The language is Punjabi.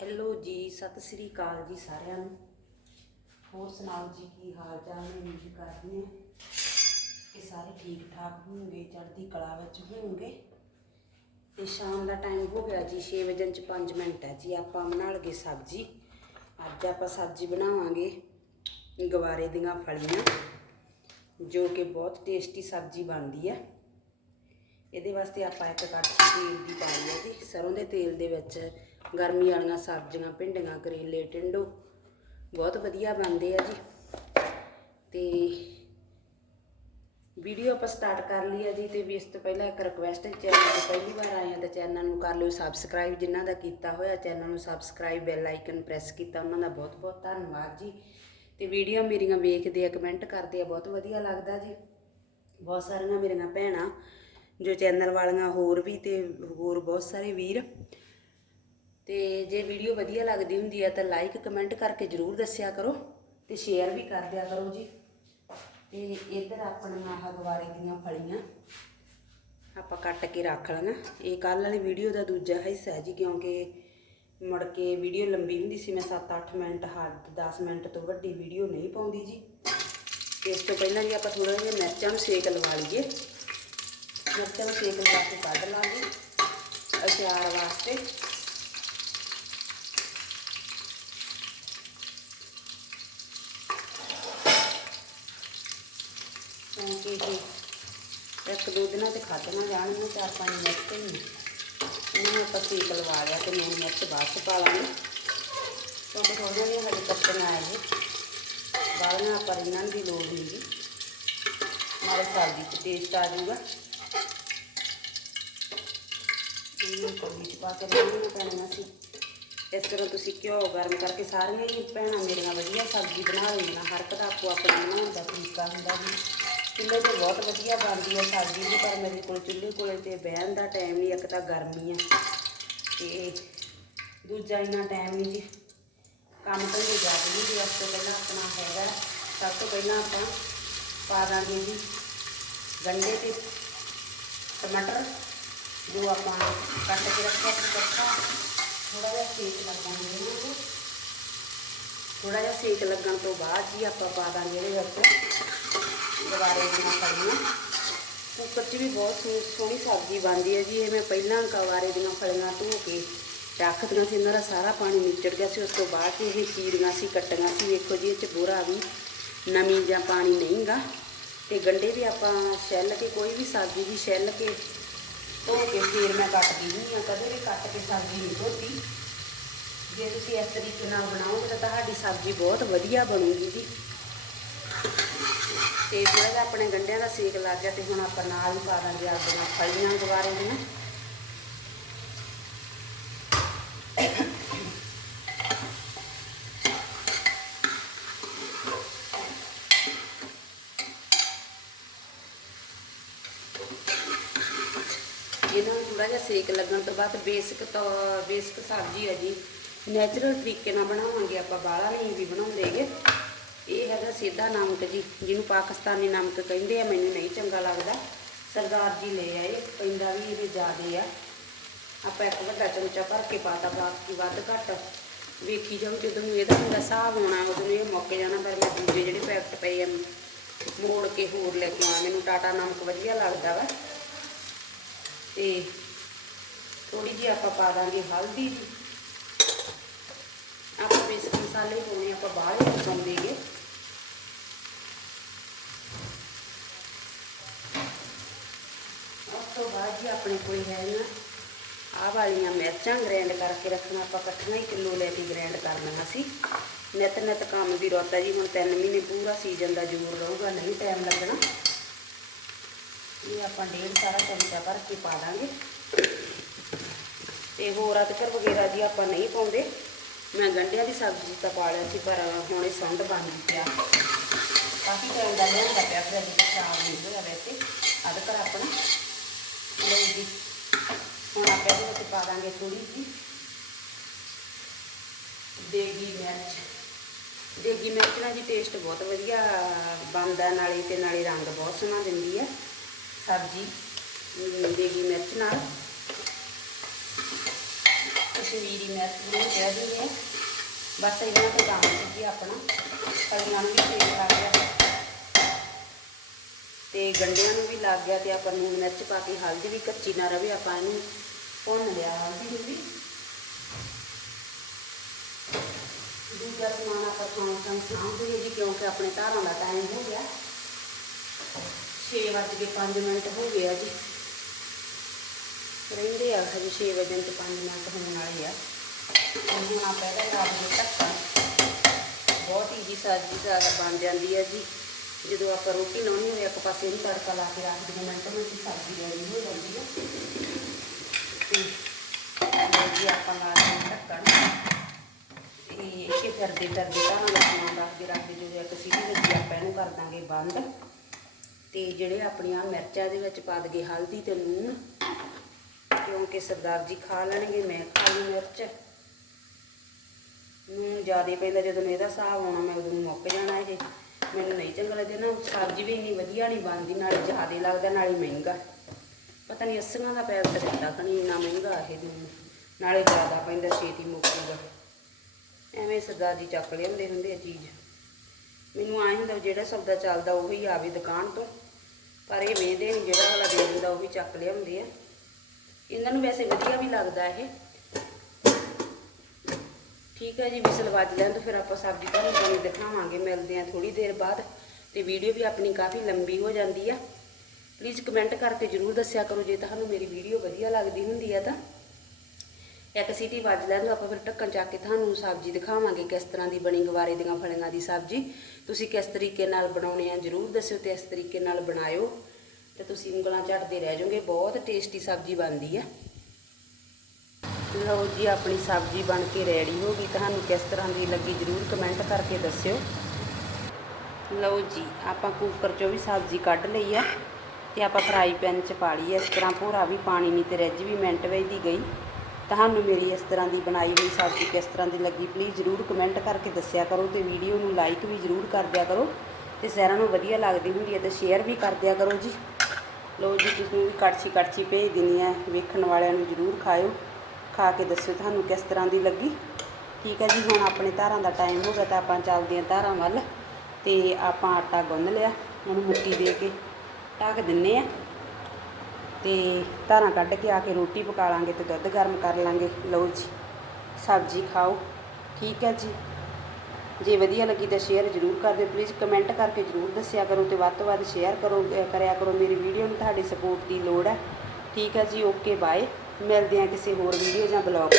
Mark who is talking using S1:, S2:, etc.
S1: ਹੈਲੋ ਜੀ, ਸਤਿ ਸ੍ਰੀ ਅਕਾਲ ਜੀ ਸਾਰਿਆਂ ਨੂੰ। ਹੋਰ ਸੁਣਾਓ ਜੀ, ਕੀ ਹਾਲ ਚਾਲ ਨੇ? ਉਮੀਦ ਕਰਦੇ ਹਾਂ ਕਿ ਸਾਰੇ ਠੀਕ ਠਾਕ ਹੋਣਗੇ, ਚੜ੍ਹਦੀ ਕਲਾ ਵਿੱਚ ਹੋਣਗੇ। ਤੇ ਸ਼ਾਮ ਦਾ ਟਾਈਮ ਹੋ ਗਿਆ ਜੀ 6 ਵਜੇ ਚ 5 ਮਿੰਟ ਹੈ ਜੀ, ਆਪਾਂ ਬਣਾ ਲਗੇ ਸਬਜ਼ੀ। ਅੱਜ ਆਪਾਂ ਸਬਜ਼ੀ ਬਣਾਵਾਂਗੇ ਗਵਾਰੇ ਦੀਆਂ ਫਲੀਆਂ, ਜੋ ਕਿ ਬਹੁਤ ਟੇਸਟੀ ਸਬਜ਼ੀ ਬਣਦੀ ਹੈ। ਇਹਦੇ ਵਾਸਤੇ ਆਪਾਂ ਇੱਕ ਕੜਛੀ ਤੇਲ ਦੀ ਪਾਈ ਹੈ ਜੀ, ਸਰੋਂ ਦੇ ਤੇਲ ਦੇ ਵਿੱਚ ਗਰਮੀ ਵਾਲੀਆਂ ਸਬਜ਼ੀਆਂ, ਭਿੰਡੀਆਂ, ਕਰੇਲੇ, ਟਿੰਡੋ। ਬਹੁਤ ਵਧੀਆ ਬਣਦੇ ਆ ਜੀ। ਤੇ ਵੀਡੀਓ ਆਪਾਂ ਸਟਾਰਟ ਕਰ ਲਈ ਹੈ ਜੀ ਤੇ ਵੀ ਇਸ ਤੋਂ ਪਹਿਲਾਂ ਇੱਕ ਰਿਕਵੈਸਟ ਹੈ, ਚੈਨਲ ਤੇ ਪਹਿਲੀ ਵਾਰ ਆਏ ਆ ਤਾਂ ਚੈਨਲ ਨੂੰ ਕਰ ਲਿਓ ਸਬਸਕ੍ਰਾਈਬ ਜਿਨ੍ਹਾਂ ਦਾ ਕੀਤਾ ਹੋਇਆ ਚੈਨਲ ਨੂੰ ਸਬਸਕ੍ਰਾਈਬ ਬੈਲ ਆਈਕਨ ਪ੍ਰੈਸ ਕੀਤਾ, ਉਹਨਾਂ ਦਾ ਬਹੁਤ ਬਹੁਤ ਧੰਨਵਾਦ ਜੀ। ਤੇ ਵੀਡੀਓ ਮੇਰੀਆਂ ਵੇਖਦੇ ਆ ਕਮੈਂਟ ਕਰਦੇ ਆ, ਬਹੁਤ ਵਧੀਆ ਲੱਗਦਾ ਜੀ। ਬਹੁਤ ਸਾਰੀਆਂ ਮੇਰੀਆਂ ਭੈਣਾਂ ਜੋ ਚੈਨਲ ਵਾਲੀਆਂ ਹੋਰ ਵੀ ਤੇ ਹੋਰ ਬਹੁਤ ਸਾਰੇ ਵੀਰ ਤੇ ਜੇ ਵੀਡੀਓ ਵਧੀਆ ਲੱਗਦੀ ਹੁੰਦੀ ਹੈ ਤਾਂ ਲਾਈਕ ਕਮੈਂਟ ਕਰਕੇ ਜਰੂਰ ਦੱਸਿਆ ਕਰੋ ਤੇ ਸ਼ੇਅਰ ਵੀ ਕਰ ਦਿਆ ਕਰੋ ਜੀ। ਤੇ ਇੱਧਰ ਆਪਣੀਆਂ ਆਹ ਗਵਾਰੇ ਦੀਆਂ ਫਲੀਆਂ ਆਪਾਂ ਕੱਟ ਕੇ ਰੱਖ ਲੈਣਾ। ਇਹ ਕੱਲ ਵਾਲੀ ਵੀਡੀਓ ਦਾ ਦੂਜਾ ਹਿੱਸਾ ਹੈ ਜੀ, ਕਿਉਂਕਿ ਮੁੜ ਕੇ ਵੀਡੀਓ ਲੰਬੀ ਹੁੰਦੀ ਸੀ, ਮੈਂ 7-8 ਮਿੰਟ, ਹੱਦ 10 ਮਿੰਟ ਤੋਂ ਵੱਡੀ ਵੀਡੀਓ ਨਹੀਂ ਪਾਉਂਦੀ ਜੀ। ਤੇ ਇਸ ਤੋਂ ਪਹਿਲਾਂ ਜੀ ਆਪਾਂ ਥੋੜਾ ਜਿਹਾ ਮਿਰਚਾਂ ਨੂੰ ਸੇਕ ਲਵਾ ਲਈਏ। ਮਿਰਚਾਂ ਨੂੰ ਸੇਕ ਲਵਾ ਕੇ ਕੱਢ ਲਾਂਗੇ ਅਚਾਰ ਵਾਸਤੇ। ਕਿਉਂਕਿ ਇਹ ਇੱਕ, ਦੋ ਦਿਨਾਂ ਤੇ ਖਾਧੀਆਂ ਜਾਣਗੀਆਂ ਚਾਰ, ਪੰਜ ਮਿਰਚ ਨਹੀਂ। ਇਹਨੂੰ ਆਪਾਂ ਸੇਕ ਲਵਾ ਲਿਆ ਤੇ ਨੂਨ ਮਿਰਚ ਬਾਅਦ ਚ ਪਾ ਲਾਂਗੇ। ਕਿਉਂਕਿ ਥੋੜ੍ਹੀਆਂ ਜਿਹੀਆਂ ਹਜੇ ਕੱਟੀਆਂ ਆਏ ਜੀ ਬਾਹਲੀਆਂ ਆਪਾਂ ਇਹਨਾਂ ਦੀ ਲੋੜ ਨਹੀਂ ਜੀ ਸਬਜ਼ੀ 'ਚ ਟੇਸਟ ਆ ਜਾਊਗਾ। ਇਹਨੂੰ ਕੌਲੀ 'ਚ ਪਾ ਕੇ ਲਾਉਣੀਆਂ ਪੈਣੀਆਂ ਸੀ। ਇਸ ਤਰ੍ਹਾਂ ਤੁਸੀਂ ਘਿਓ ਗਰਮ ਕਰਕੇ ਸਾਰੀਆਂ ਹੀ ਭੈਣਾਂ ਮੇਰੀਆਂ ਵਧੀਆ ਸਬਜ਼ੀ ਬਣਾ ਲੈਂਦੀਆਂ। ਹਰ ਇੱਕ ਦਾ ਆਪੋ ਆਪਣਾ ਬਣਾਉਣ ਦਾ ਤਰੀਕਾ ਹੁੰਦਾ ਜੀ। ਚੁੱਲ੍ਹੇ 'ਤੇ ਬਹੁਤ ਵਧੀਆ ਬਣਦੀ ਹੈ ਸਬਜ਼ੀ ਵੀ ਪਰ ਮੇਰੇ ਕੋਲ ਚੁੱਲ੍ਹੇ ਕੋਲੇ ਤੇ ਬਹਿਣ ਦਾ ਟਾਈਮ ਨਹੀਂ, ਇੱਕ ਤਾਂ ਗਰਮੀ ਆ। ਤੇ ਦੂਜਾ ਇੰਨਾ ਟਾਈਮ ਨਹੀਂ ਜੀ, ਕੰਮ ਤਾਂ ਹੀ ਜਾਂਦੀ ਜੀ ਉਸ ਤੋਂ ਪਹਿਲਾਂ ਆਪਣਾ ਹੈਗਾ। ਸਭ ਤੋਂ ਪਹਿਲਾਂ ਆਪਾਂ ਪਾ ਦਾਂਗੇ ਜੀ ਗੰਡੇ ਤੇ ਟਮਾਟਰ, ਜੋ ਆਪਾਂ ਕੱਟ ਕੇ ਰੱਖਿਆ ਸੀ ਕੱਟਾ ਥੋੜਾ ਜਿਹਾ ਸੇਕ ਲਗਾਉਣਾ ਇਹਨਾਂ ਨੂੰ ਥੋੜਾ ਜਿਹਾ ਸੇਕ ਲੱਗਣ ਤੋਂ ਬਾਅਦ ਜੀ ਆਪਾਂ ਪਾ ਦਾਂਗੇ ਇਹਦੇ ਵਿੱਚ ਗਵਾਰੇ ਦੀਆਂ ਫਲੀਆਂ ਕੁੱਕਰ 'ਚ ਵੀ ਬਹੁਤ ਸੋਹਣੀ ਸੋਹਣੀ ਸਬਜ਼ੀ ਬਣਦੀ ਹੈ ਜੀ। ਇਹ ਮੈਂ ਪਹਿਲਾਂ ਗਵਾਰੇ ਦੀਆਂ ਫਲੀਆਂ ਧੋ ਕੇ ਰੱਖਦੀਆਂ ਸੀ। ਇਹਨਾਂ ਦਾ ਸਾਰਾ ਪਾਣੀ ਨਿਚੜ ਗਿਆ ਸੀ। ਉਸ ਤੋਂ ਬਾਅਦ 'ਚ ਇਹ ਚੀਰੀਆਂ ਸੀ ਕੱਟੀਆਂ ਸੀ। ਵੇਖੋ ਜੀ, ਇਹ 'ਚ ਬੋਰਾ ਵੀ ਨਮੀ ਜਾਂ ਪਾਣੀ ਨਹੀਂਗਾ ਤੇ ਗੰਡੇ ਵੀ ਆਪਾਂ ਛਿੱਲ ਕੇ, ਕੋਈ ਵੀ ਸਬਜ਼ੀ ਦੀ ਛਿੱਲ ਕੇ ਧੋ ਕੇ ਫੇਰ ਮੈਂ ਕੱਟਦੀ ਨਹੀਂ ਆ ਕਦੇ ਵੀ ਕੱਟ ਕੇ ਸਬਜ਼ੀ ਨਹੀਂ ਧੋਤੀ। ਜੇ ਤੁਸੀਂ ਇਸ ਤਰੀਕੇ ਨਾਲ ਬਣਾਓਗੇ ਤਾਂ ਤੁਹਾਡੀ ਸਬਜ਼ੀ ਬਹੁਤ ਵਧੀਆ ਬਣੂਗੀ ਜੀ। ਤੇ ਥੋੜਾ ਜਿਹਾ ਆਪਣੇ ਗੰਢਿਆਂ ਦਾ ਸੇਕ ਲੱਗ ਗਿਆ ਤੇ ਹੁਣ ਆਪਾਂ ਨਾਲ ਹੀ ਪਾ ਦਾਂਗੇ ਆਪਣੀਆਂ ਫਲੀਆਂ ਗਵਾਰੇ ਦੀਆਂ ਇਹਨਾਂ ਨੂੰ ਥੋੜਾ ਜਿਹਾ ਸੇਕ ਲੱਗਣ ਤੋਂ ਬਾਅਦ ਬੇਸਿਕ ਤੋਂ, ਬੇਸਿਕ ਸਬਜ਼ੀ ਹੈ ਜੀ। ਨੈਚੁਰਲ ਤਰੀਕੇ ਨਾਲ ਬਣਾਵਾਂਗੇ ਆਪਾਂ, ਬਾਹਲਾ ਨਹੀਂ ਵੀ ਬਣਾਉਂਦੇਗੇ ਇਹ ਹੈਗਾ ਸਿੱਧਾ ਨਮਕ ਜੀ, ਜਿਹਨੂੰ ਪਾਕਿਸਤਾਨੀ ਨਮਕ ਕਹਿੰਦੇ ਆ, ਮੈਨੂੰ ਨਹੀਂ ਚੰਗਾ ਲੱਗਦਾ। ਸਰਦਾਰ ਜੀ ਲੈ ਆਏ, ਪੈਂਦਾ ਵੀ ਇਹ ਜ਼ਿਆਦੇ ਆ। ਆਪਾਂ ਇੱਕ ਵੱਡਾ ਚਮਚਾ ਭਰ ਕੇ ਪਾਤਾ, ਬਾਕੀ ਵੱਧ ਘੱਟ। ਵੇਖੀ ਜਾਓ, ਜਦੋਂ ਨੂੰ ਇਹਦਾ ਹੁੰਦਾ ਹਿਸਾਬ ਹੋਣਾ, ਉਦੋਂ ਇਹ ਮੁੱਕ ਜਾਣਾ, ਪਰ ਮੈਂ ਦੂਜੇ ਜਿਹੜੇ ਪੈਕਟ ਪਏ ਆ, ਮੋੜ ਕੇ ਹੋਰ ਲੈ ਕੇ ਆਉਣਾ। ਮੈਨੂੰ ਟਾਟਾ ਨਮਕ ਵਧੀਆ ਲੱਗਦਾ ਵਾ। ਤੇ ਥੋੜੀ ਜਿਹੀ ਆਪਾਂ ਪਾ ਦਾਂਗੇ ਹਲਦੀ ਜੀ। ਆਪਾਂ ਬੇਸਿਕ ਮਸਾਲੇ ਪਾਉਣੇ, ਆਪਾਂ ਬਾਹਰ ਹੀ ਪਾਉਂਦੇਗੇ ਉਸ ਤੋਂ ਬਾਅਦ ਜੀ ਆਪਣੇ ਕੋਲ ਹੈ ਆਹ ਵਾਲੀਆਂ ਮਿਰਚਾਂ ਗ੍ਰੈਂਡ ਕਰਕੇ ਰੱਖਣਾ, ਆਪਾਂ ਇਕੱਠੀਆਂ ਹੀ ਕਿਲੋ ਲੈ ਕੇ ਗ੍ਰੈਂਡ ਲੈਣਾ ਸੀ। ਨਿਤ ਨਿਤ ਕੰਮ ਦੀ ਰੋਤਾ ਜੀ, ਹੁਣ 3 ਮਹੀਨੇ ਪੂਰਾ ਸੀਜ਼ਨ ਦਾ ਜ਼ੋਰ ਰਹੂਗਾ, ਨਹੀਂ ਟਾਈਮ ਲੱਗਣਾ। ਇਹ ਆਪਾਂ ਡੇਢ ਸਾਰਾ ਚਮਚਾ ਭਰ ਕੇ ਪਾ ਦਾਂਗੇ। ਤੇ ਹੋਰ ਅਦਰਕ ਵਗੈਰਾ ਜੀ ਆਪਾਂ ਨਹੀਂ ਪਾਉਂਦੇ। ਮੈਂ ਗੰਢਿਆਂ ਦੀ ਸਬਜ਼ੀ ਤਾਂ ਪਾ ਲਿਆ ਸੀ, ਪਰ ਹੁਣ ਇਹ ਸੰਡ ਬਣ ਗਿਆ। ਕਾਫੀ ਟਾਈਮ ਦਾ ਲਿਆਂਦਾ ਪਿਆ, ਫਿਰ ਅਜੇ ਤੱਕ ਨਹੀਂ ਹੋਇਆ ਵੈਸੇ। ਅਦਰਕ ਆਪਣਾ ਲਓ ਜੀ ਹੁਣ ਆਪਾਂ ਇਹਦੇ ਵਿੱਚ ਪਾ ਦਾਂਗੇ ਥੋੜੀ ਜੀ ਦੇਗੀ ਮਿਰਚ। ਦੇਗੀ ਮਿਰਚ ਨਾਲ ਜੀ ਟੇਸਟ ਬਹੁਤ ਵਧੀਆ ਬਣਦਾ, ਨਾਲੇ ਤੇ ਨਾਲੇ ਰੰਗ ਬਹੁਤ ਸੋਹਣਾ ਦਿੰਦੀ ਹੈ। ਸਬਜ਼ੀ। ਦੇਗੀ ਮਿਰਚ ਨਾਲ। ਕਸ਼ਮੀਰੀ ਮਿਰਚ ਵੀ ਕਹਿ ਦਿੰਦੇ ਆ ਬਸ ਇਹਨਾਂ ਤੋਂ ਕੰਮ ਸੀ ਆਪਣਾ। ਫਲੀਆਂ ਨੂੰ ਵੀ ਤੇਲ ਲੱਗ ਗਿਆ ਤੇ ਗੰਡਿਆਂ ਨੂੰ ਵੀ ਲੱਗ ਗਿਆ ਤੇ ਆਪਾਂ ਨੂੰ ਮਿਰਚ ਪਾ ਕੇ ਹਲਦੀ ਵੀ ਕੱਚੀ ਨਾ ਰਵੇ, ਆਪਾਂ ਇਹਨੂੰ ਭੁੰਨ ਲਿਆ। ਹਲਦੀ ਨੂੰ ਵੀ ਦੂਜਾ ਸਮਾਨ ਆਪਾਂ ਖਾਣ ਖਾਣ ਸਾਂਭਦੇ ਜੀ, ਕਿਉਂਕਿ ਆਪਣੇ ਧਾਰਾਂ ਦਾ ਟਾਈਮ ਹੋ ਗਿਆ। 6 ਵੱਜ ਕੇ 5 ਮਿੰਟ ਹੋ ਗਿਆ ਜੀ। ਰਹਿੰਦੇ ਆ ਹਜੇ 6 ਵਜੇ ਤੇ 5 ਮਿੰਟ ਹੋਣ ਵਾਲੇ ਆ। ਹੁਣ ਹੁਣ ਆਪਾਂ ਇਹਦਾ ਲਾ ਦਈਏ ਬਹੁਤ ਈਜੀ ਸਬਜ਼ੀ ਜ਼ਿਆਦਾ ਬਣ ਜਾਂਦੀ ਹੈ ਜੀ। ਜਦੋਂ ਆਪਾਂ ਰੋਟੀ ਲਾਉਣੀ ਹੋਵੇ ਇੱਕ ਪਾਸੇ ਨੂੰ ਤੜਕਾ ਲਾ ਕੇ ਰੱਖ ਦਿੰਦੇ ਮਿੰਟ ਵਿੱਚ ਸਬਜ਼ੀ ਰੈਡੀ ਹੋ ਜਾਂਦੀ ਹੈ ਤੇ ਜੀ, ਆਪਾਂ ਲਾ ਦਿੰਦੇ ਢੱਕਣ। ਤੇ ਇੱਥੇ ਫਿਰਦੇ ਫਿਰਦੇ ਤਾਂ ਨਾ ਸਮਾਨ ਰੱਖਦੇ, ਜਦੋਂ ਇੱਕ ਸੀਟੀ ਵਿੱਚ ਆਪਾਂ ਇਹਨੂੰ ਕਰ ਦਾਂਗੇ ਬੰਦ। ਤੇ ਜਿਹੜੇ ਆਪਣੀਆਂ ਮਿਰਚਾਂ ਦੇ ਵਿੱਚ ਪਾ ਦਗੇ ਹਲਦੀ ਤੇ ਲੂਣ, ਕਿਉਂਕਿ ਸਰਦਾਰ ਜੀ ਖਾ ਲੈਣਗੇ, ਮੈਂ ਖਾ ਲਈ ਮਿਰਚ। ਨੂੰ ਜ਼ਿਆਦਾ ਪੈਂਦਾ ਜਦੋਂ ਇਹਦਾ ਹਿਸਾਬ ਆਉਣਾ ਮੈਂ ਉਦੋਂ ਮੁੱਕ ਜਾਣਾ ਇਹ। ਮੈਨੂੰ ਨਹੀਂ ਚੰਗਾ ਲੱਗਦਾ, ਨਾ ਸਬਜ਼ੀ ਵੀ ਇੰਨੀ ਵਧੀਆ ਨਹੀਂ ਬਣਦੀ, ਨਾਲੇ ਜ਼ਿਆਦਾ ਲੱਗਦਾ, ਨਾਲੇ ਮਹਿੰਗਾ। ਪਤਾ ਨਹੀਂ ਅੱਸੀਆਂ ਦਾ ਪੈਰ ਤੇ ਦਿੱਤਾ ਕਣੀ ਇੰਨਾ ਮਹਿੰਗਾ ਇਹ ਦੂਨ ਨਾਲੇ ਜ਼ਿਆਦਾ ਪੈਂਦਾ ਛੇਤੀ ਮੁੱਕੂਗਾ। ਐਵੇਂ ਸਰਦਾਰ ਜੀ ਚੱਕ ਲਿਆਉਂਦੇ ਹੁੰਦੇ ਆ ਚੀਜ਼। ਮੈਨੂੰ ਆਏ ਹੁੰਦਾ ਜਿਹੜਾ ਸੌਦਾ ਚੱਲਦਾ, ਉਹੀ ਆਵੇ ਦੁਕਾਨ ਤੋਂ। ਪਰ ਇਹ ਵੇਚਦੇ ਨਹੀਂ, ਜਿਹੜਾ ਵਾਲਾ ਦੇ ਦਿੰਦਾ, ਉਹੀ ਚੱਕ ਲਿਆਉਂਦੇ ਆ। ਇਹਨਾਂ ਨੂੰ ਵੈਸੇ ਵਧੀਆ ਵੀ ਲੱਗਦਾ ਇਹ। ਠੀਕ ਹੈ ਜੀ, ਵਿਸਲ ਵੱਜ ਲੈਣ ਤੋਂ ਫਿਰ ਆਪਾਂ ਸਬਜ਼ੀ ਤੁਹਾਨੂੰ ਬਣੀ, ਦਿਖਾਵਾਂਗੇ, ਮਿਲਦੇ ਆ ਥੋੜੀ ਦੇਰ ਬਾਅਦ ਤੇ ਵੀਡੀਓ ਵੀ ਆਪਣੀ ਕਾਫੀ ਲੰਬੀ ਹੋ ਜਾਂਦੀ ਆ। ਪਲੀਜ਼ ਕਮੈਂਟ ਕਰਕੇ ਜਰੂਰ ਦੱਸਿਆ ਕਰੋ, ਜੇ ਤੁਹਾਨੂੰ ਮੇਰੀ ਵੀਡੀਓ ਵਧੀਆ ਲੱਗਦੀ ਹੁੰਦੀ ਆ ਤਾਂ। ਇੱਕ ਸੀਟੀ ਵੱਜ ਲੈਣ ਤੋਂ ਆਪਾਂ ਫਿਰ ਢੱਕਣ ਚੱਕ ਕੇ ਤੁਹਾਨੂੰ ਸਬਜ਼ੀ ਦਿਖਾਵਾਂਗੇ, ਕਿਸ ਤਰ੍ਹਾਂ ਦੀ ਬਣੀ, ਗਵਾਰੇ ਦੀਆਂ ਫਲੀਆਂ ਦੀ ਸਬਜ਼ੀ। ਤੁਸੀਂ ਕਿਸ ਤਰੀਕੇ ਨਾਲ ਬਣਾਉਣੇ ਆ, ਜਰੂਰ ਦੱਸਿਓ ਤੇ ਇਸ ਤਰੀਕੇ ਨਾਲ ਬਣਾਇਓ। ਤੇ ਤੁਸੀਂ ਉਂਗਲਾਂ ਝੱਟਦੇ ਰਹਿ ਜਾਓਗੇ, ਬਹੁਤ ਟੇਸਟੀ ਸਬਜ਼ੀ ਬਣਦੀ ਆ। ਲਓ ਜੀ, ਆਪਣੀ ਸਬਜ਼ੀ ਬਣ ਕੇ ਰੈਡੀ ਹੋ ਗਈ। ਤੁਹਾਨੂੰ ਕਿਸ ਤਰ੍ਹਾਂ ਦੀ ਲੱਗੀ ਜਰੂਰ ਕਮੈਂਟ ਕਰਕੇ ਦੱਸਿਓ। ਲਓ ਜੀ, ਆਪਾਂ ਕੁੱਕਰ 'ਚੋਂ ਵੀ ਸਬਜ਼ੀ ਕੱਢ ਲਈ ਆ ਤੇ ਆਪਾਂ ਫਰਾਈ ਪੈਨ 'ਚ ਪਾ ਲਈ ਇਸ ਤਰ੍ਹਾਂ ਭੋਰਾ ਵੀ ਪਾਣੀ ਨਹੀਂ ਤੇ ਰਿੱਝ ਵੀ ਮਿੰਟ ਵਿੱਚ ਦੀ ਗਈ। ਤੁਹਾਨੂੰ ਮੇਰੀ ਇਸ ਤਰ੍ਹਾਂ ਦੀ ਬਣਾਈ ਹੋਈ ਸਬਜ਼ੀ ਕਿਸ ਤਰ੍ਹਾਂ ਦੀ ਲੱਗੀ ਪਲੀਜ਼ ਜਰੂਰ ਕਮੈਂਟ ਕਰਕੇ ਦੱਸਿਆ ਕਰੋ ਤੇ ਵੀਡੀਓ ਨੂੰ ਲਾਈਕ ਵੀ ਜਰੂਰ ਕਰ ਦਿਆ ਕਰੋ ਤੇ ਸਾਰਿਆਂ ਨੂੰ ਵਧੀਆ ਲੱਗਦੀ ਹੁੰਦੀ ਹੈ ਤੇ ਸ਼ੇਅਰ ਵੀ ਕਰ ਦਿਆ ਕਰੋ ਜੀ। ਲਓ ਜੀ, ਤੁਸੀਂ ਵੀ ਕੜਛੀ ਕੜਛੀ ਭੇਜ ਦਿੰਦੀ ਆ, ਵੇਖਣ ਵਾਲਿਆਂ ਨੂੰ ਜਰੂਰ ਖਾਇਓ। ਖਾ ਕੇ ਦੱਸਿਓ ਤੁਹਾਨੂੰ ਕਿਸ ਤਰ੍ਹਾਂ ਦੀ ਲੱਗੀ। ਠੀਕ ਹੈ ਜੀ, ਹੁਣ ਆਪਣੇ ਧਾਰਾਂ ਦਾ ਟਾਈਮ ਹੋ ਗਿਆ ਤਾਂ ਆਪਾਂ ਚੱਲਦੇ ਹਾਂ ਧਾਰਾਂ ਵੱਲ ਤੇ ਆਪਾਂ ਆਟਾ ਗੁੰਨ ਲਿਆ। ਉਹਨੂੰ ਮੁੱਠੀ ਦੇ ਕੇ ਢੱਕ ਦਿੰਨੇ ਆ ਤੇ ਧਾਰਾਂ ਕੱਢ ਕੇ ਆ ਕੇ ਰੋਟੀ ਪਕਾ ਲਾਂਗੇ ਤੇ ਦੁੱਧ ਗਰਮ ਕਰ ਲਾਂਗੇ। ਲਓ ਜੀ, ਸਬਜ਼ੀ ਖਾਓ। ਠੀਕ ਹੈ ਜੀ, ਜੇ ਵਧੀਆ ਲੱਗੀ ਤਾਂ ਸ਼ੇਅਰ ਜ਼ਰੂਰ ਕਰ ਦਿਓ। ਪਲੀਜ਼ ਕਮੈਂਟ ਕਰਕੇ ਜ਼ਰੂਰ ਦੱਸਿਆ ਕਰੋ ਤੇ ਵੱਧ ਤੋਂ ਵੱਧ ਸ਼ੇਅਰ ਕਰੋ ਕਰਿਆ ਕਰੋ। ਮੇਰੀ ਵੀਡੀਓ ਨੂੰ ਤੁਹਾਡੀ ਸਪੋਰਟ ਦੀ ਲੋੜ ਹੈ। ਠੀਕ ਹੈ ਜੀ ਓਕੇ ਬਾਏ ਮਿਲਦੇ ਹਾਂ ਕਿਸੇ ਹੋਰ ਵੀਡੀਓ ਜਾਂ ਬਲੌਗ